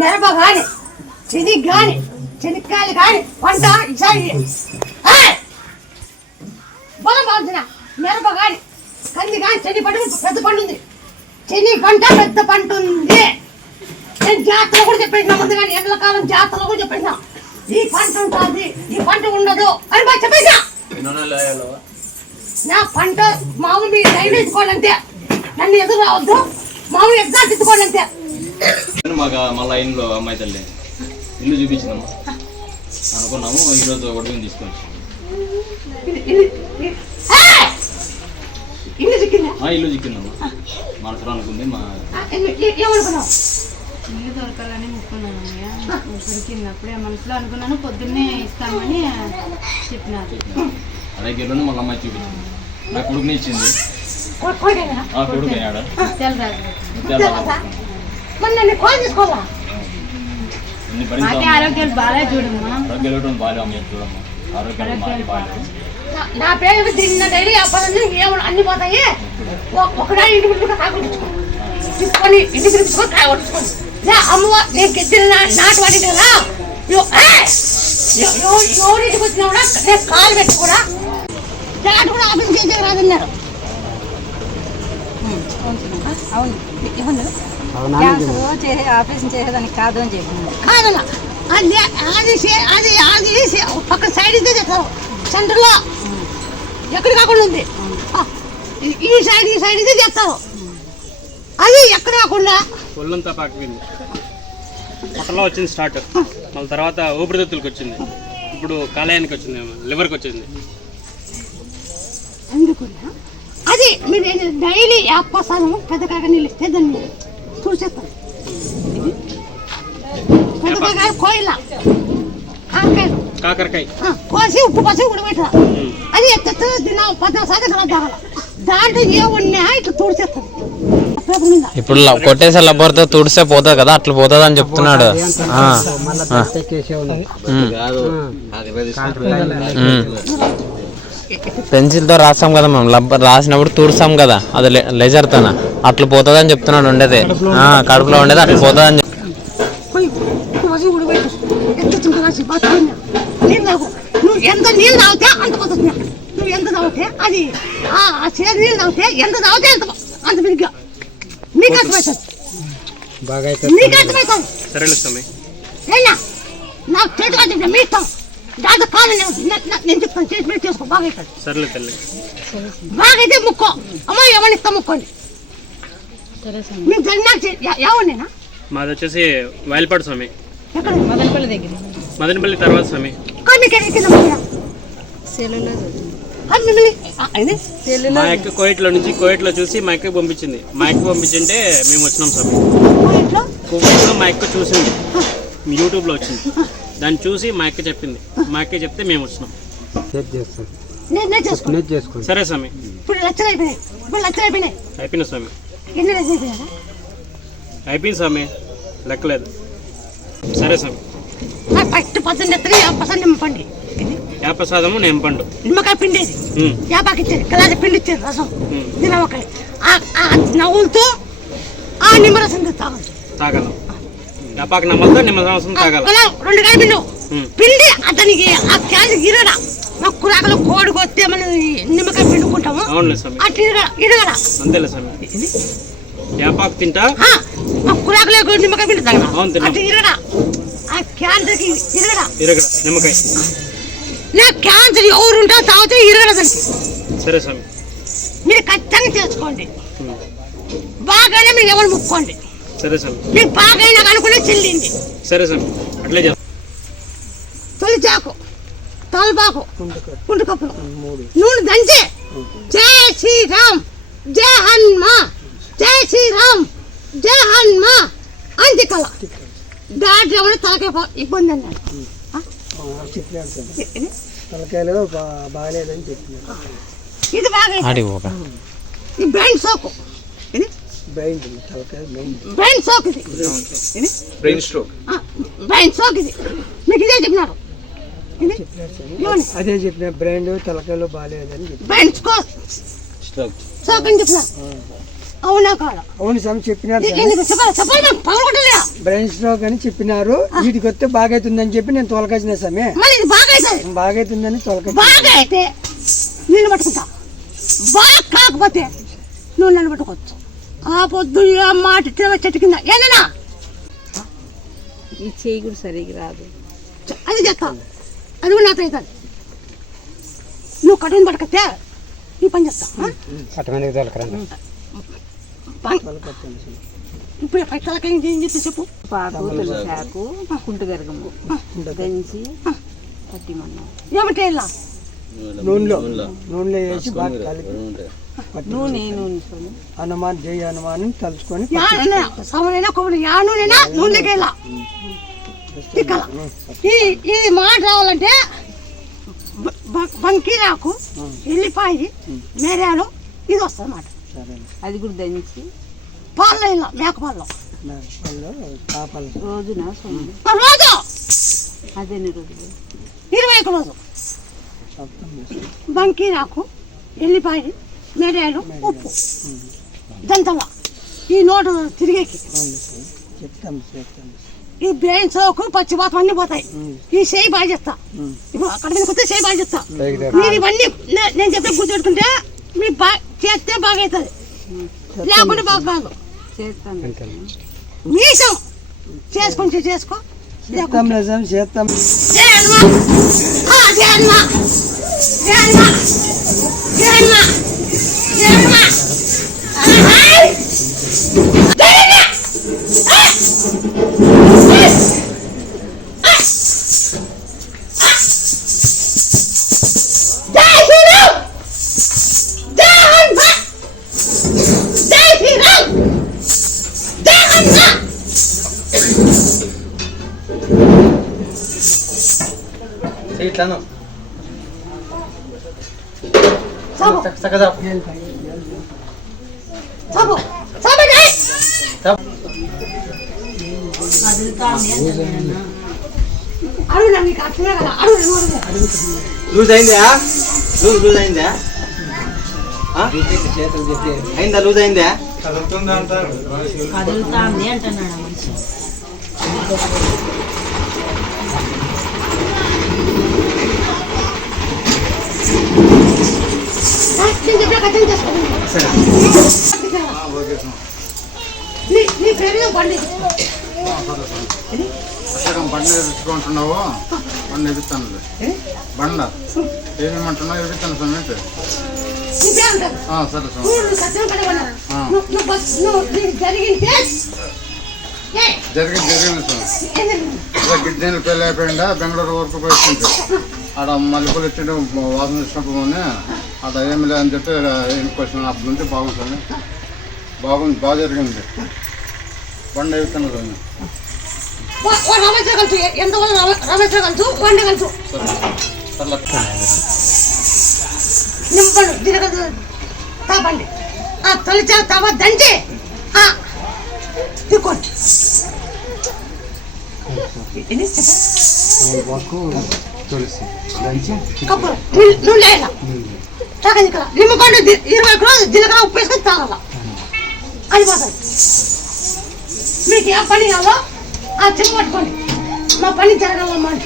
మిరప గాని చెని గాని చెనిక్కాయలు ఈసారి ఏయ్! బలం బాగుందినా మిరప గాని కంది గాని చెని పంట పెద్ద పంట ఉంది. చెని పంట పెద్ద పంట ఉంది. నేను జాతర కూడా చెప్పేసిన ముందు కానీ ఎండలకాలం జాతరలో కూడా చెప్పేసిన. ఈ పంట ఉంటుంది ఈ పంట ఉండదు అని బాగా చెప్పేసిన. నా పంట మామూలు మీరు ఎత్తుకోవాలంటే నన్ను ఎదురు రావద్దు. మామూలు ఎగ్జామ్ ఎత్తుకోవాలంటే మాకు మళ్ళా ఇంట్లో అమ్మాయి తల్లి. ఇల్లు చూపించినాము? అనుకున్నాము ఈరోజు ఒడుగుని తీసుకొని వచ్చాము. ఇల్లు- చిక్కిందమ్మా. మనసులో అనుకుంది మా ఇల్లు- దొరకాలని ముక్కున్నాను అన్నయ్య దొరికింది అప్పుడే మనసులో అనుకున్నాను పొద్దున్నే ఇస్తామని చెప్పినారు. అదే గెలుని మళ్ళీ అమ్మాయి చూపించింది. నా కొడుకుని ఇచ్చింది? ఆ కొడుకు? మరి నన్ను ఆరోగ్యాలు బాగా చూడమ్మా. నా- పేరు తిన్న డైలీ వ్యాపారం ఏమో అన్ని పోతాయి. ఒ- ఒకదాని ఇంటి ముందు కొట్టించుకో తీసుకొని ఇంటికి పిలుచుకొని కాయ కొట్టించుకోండి లే అమ్మ నేను గెద్దిన నా- నాటు వాడి కదా ఎవరింటికి వచ్చినా కూడా నేను కాలు పెట్టి కూడా. నాటు కూడా ఆఫీస్ చేసే రాదన్నారు అవును. ఏమన్నారు క్యాన్సర్ చేసే ఆపరేషన్ చేసేదానికి కాదు అని చెప్పినారు కాదన్న. అది అది చే- అది అది పక్క సైడ్ ఇదే చేస్తారు సెంటర్లో ఎక్కడ కాకుండా ఉంది. ఆ, ఈ- సైడ్ ఈ సైడ్ ఇదే చేస్తారు అది ఎక్కడ కాకుండా. ఒళ్ళంతా పాకిపోయింది. పొట్టలో వచ్చింది స్టార్ట్ మళ్ళీ తర్వాత ఊపిరితిత్తులకు వచ్చింది. ఇప్పుడు కాలేయానికి వచ్చింది లివర్కి వచ్చింది. అది మీరు డైలీ యాపసాను పెద్ద కాక నీళ్ళు ఇస్తే దాన్ని కాక కోయిల. కాకరకాయ. ఆ, కోసి ఉప్పు పోసి ఉడబెట్టరా అది ఎత్తు తిన పద్నాలుగు తాగాల దాంట్లో. ఏ ఉన్నా ఇట్లా తుడిచేస్తుంది ఇప్పుడు కొట్టేసే లబ్బర్తో తుడిస్తే పోతుంది కదా అట్లా పోతుంది అని చెప్తున్నాడు. పెన్సిల్తో రాస్తాం కదా మేము రాసినప్పుడు తుడుస్తాం కదా. అది లె- లెజర్తోన అట్లా పోతుంది అని చెప్తున్నాడు ఉండేది. ఆ, కడుపులో ఉండేది అట్లా పోతుంది అని చెప్- పోయి ఉప్పు పోసి ఉడబెట్టు ఎంత చింతకాసి బాత్రూమ్ నీళ్ళు తాగు. నువ్వు ఎంత నీళ్ళు తాగితే అంత పోతుంది నువ్వు ఎంత తాగితే అది ఆ నీళ్ళు తాగితే ఎంత తాగితే అంత అంత బిరిగ్గా నీకు అర్థమవుతుంది నీకు అర్థమవుతుంది సరేలే స్వామి. ఏనా నాకు చేతిగా చెప్పిన మీ ఇష్టం కాదు నేను చెప్తాను. చేసుకో బాగా అవుతుంది సరేలే తల్లి. బాగా అయితే ముక్కో. అమ్మ ఎవరిని ఇస్తా ముక్కోండి. మీకు ఎవరినేనా మాది వచ్చేసి వాయిల్పాడు స్వామి. ఎక్కడ? మదనపల్లి దగ్గర. మదనపల్లి తర్వాత స్వామి. మా యొక్క కోయిట్లో నుంచి కోయిట్లో చూసి మా అక్కకి పంపించింది. మా అక్క పంపించింటే మేము వచ్చినాం స్వామి. కోవిడ్లో మా అక్క చూసింది. యూట్యూబ్లో వచ్చింది. దాన్ని చూసి మా అక్క చెప్పింది. మా అక్క చెప్తే మేము వచ్చినాం. నేను సరే స్వామి. ఇప్పుడు లక్షలు అయిపోయినాయి. ఇప్పుడు లక్షలు అయిపోయినాయి. అయిపోయింది స్వామి. ఎన్ని లక్షలు అయిపోయినా అయిపోయింది స్వామి. లెక్కలేదు. సరే స్వామి. ఫస్ట్ పద్దెనిమిది ఎత్తని యాపసాదము నేంపండు. నిమ్మకాయ పిండేది. ఇచ్చేది కలాజ పిండి ఇచ్చేది రసం. నిమ్మకాయ నవ్వులతో ఆ నిమ్మరసం తాగదు తాగలం యాపాకు నమ్మలతో నిమ్మ సంవత్సరం తాగలం? అలా రెండు కాయలు పిండు. అతనికి ఆ క్యాన్ ఇరగడ. మా కురాకలు కోడి కొస్తే మనం నిమ్మకాయ పిండుకుంటాము. అవునులే స్వామి. అట్లా ఇరగడ ఇరగడ. అంతేలే స్వామి. యాపాకు తింటా? మా కురాకలు నిమ్మకాయ పిండి తగల అవును, తిన్నాం. అట్లా ఇరగడ. ఆ క్యాన్సర్కి ఇరగడ. ఇరగడ నిమ్మకాయ. నా క్యాన్సర్ ఎవరు ఉంటారో తాగితే ఇరగడ సరే స్వామి. మీరు ఖచ్చితంగా చేసుకోండి బాగానే మీరు ఎవరు ముక్కోండి. సరే స్వామి మీకు బాగైనా అనుకునే చెల్లింది. సరే స్వామి అట్లే చేస్తాం. తొలి చాకు తలపాకు కుంటు కప్పులు. నూనె దంచి. జై శ్రీరామ్ జై హన్మ జై శ్రీరామ్ జై హన్మ. అంతే కళ. దాంట్లో ఏమైనా తలకే పో- ఇబ్బంది అన్నాడు. ఆ? ఇది? తలకాయలు బా- బాగాలేదని చెప్పినారు ఇది బాగా బ్రైన్ సోకు. ఇది బయట తలకాయ మెయిన్ బ్రైన్ సోక్ ఇది ఇది బ్రెయిన్ స్ట్రోక్ సోక్ ఇది మీకు ఇదే చెప్పినారు. అదే చెప్పిన బ్రాండ్ తలకాయలు బాగాలేదని స్కోక్ స్ట్రోక్ సోక్ అని చెప్పినారు. అవునా కాదా? అవును స్వామి చెప్పినారు బ్రెయిన్ స్ట్రోక్ అని చెప్పినారు. వీటికి వస్తే బాగైతుందని చెప్పి నేను తొలకొచ్చిన సమయ బాగైతుందని తొలకొచ్చిన బాగా అయితే నేను పట్టుకుంటా బాగా కాకపోతే నువ్వు నన్ను పట్టుకోవచ్చు ఆ పొద్దు మాట చెట్టు కింద. ఏదైనా? ఈ చేయి కూడా సరిగ్గా రాదు. అది చేస్తా అది కూడా నాతో అవుతుంది. నువ్వు కఠిన పట్టుకొస్తే ఈ పని? పని- ఇప్పుడు పైసలకి ఏం చేస్తే చెప్పు. పాకు తులసాకు కుంటుగరగము దంచి పట్టిమన్నాం ఏమిటి నూనెలో. నూనెలో. వేసి బాగా కలిపి. హనుమాన్ జై హనుమాన్ తలుచుకొని ఇది మాట రావాలంటే బ- బ- బంకీరాకు ఎల్లిపాయి మిరియాలు ఇది వస్తుంది అన్నమాట అది కూడా దంచి. పాలలో ఇలా మేక పాలలో నా పళ్ళు పాపాలు రోజున రోజు! అదేని రోజులు ఇరవై ఒక రోజు. బంకీరాకు ఎల్లిపాయ మిరియాలు ఉప్పు. దంతల ఈ నోటు తిరిగేకి. చెప్తాం చెప్తాం ఈ బ్రెయిన్ సోకు పచ్చిపాతం అన్ని పోతాయి. ఈ చేయి బాగా చెప్తా ఉమ్. ఇప్పుడు అక్కడ మీద కొత్త చేయి బాగా చెప్తా మీరు ఇవన్నీ నేను చెప్పే గుర్తుపెట్టుకుంటే మీరు బాగా చేస్తే బాగా అవుతుంది లేకుంటే బాగా కాదు మీ ఇష్టం చేసుకుంటే చేసుకో. చేస్తాం లేసాం చేస్తాం. అడుగు లూజ్ అయిందా లూజ్ లూజ్ అయిందా ఆ? అయిందా లూజ్ అయిందా నేను చెప్పిన కథం చేసుకోండి నీ పేరు బండి పుస్తకం బండ ఎదుగుతాను బండ ఏమేమంటున్నావు ఎదుగుతాను సమేత సరే స్వామి జరిగి జరిగింది స్వామి ఏంది? పెళ్ళి అయిపోయిందా బెంగళూరు వరకు పోయి ఆడ మల్లెపూలు ఇచ్చిండు వాసన ఇచ్చినప్పుడు ఆడ ఏమి లేదని చెప్పి క్వశ్చన్ అప్పటి నుంచి బాగుంది స్వామి బాగుంది బాగా జరిగింది. బండ వా రామేశ్వర కలుసు రామేశ్వర కలుసు నింపండు తాపండి ఆ తొలిచా ఆ తిక్కోండి ఎన్ని నువ్వు లేలా తాగదు ఇక్కడ. ఇరవై రోజులు జీలకర్ర ఉప్పు వేసుకొని తాగాల అది పోతుంది మీకు ఏ పని కావాలో ఆ చెమ్మ పట్టుకోండి. మా పని జరగాలన్నమాట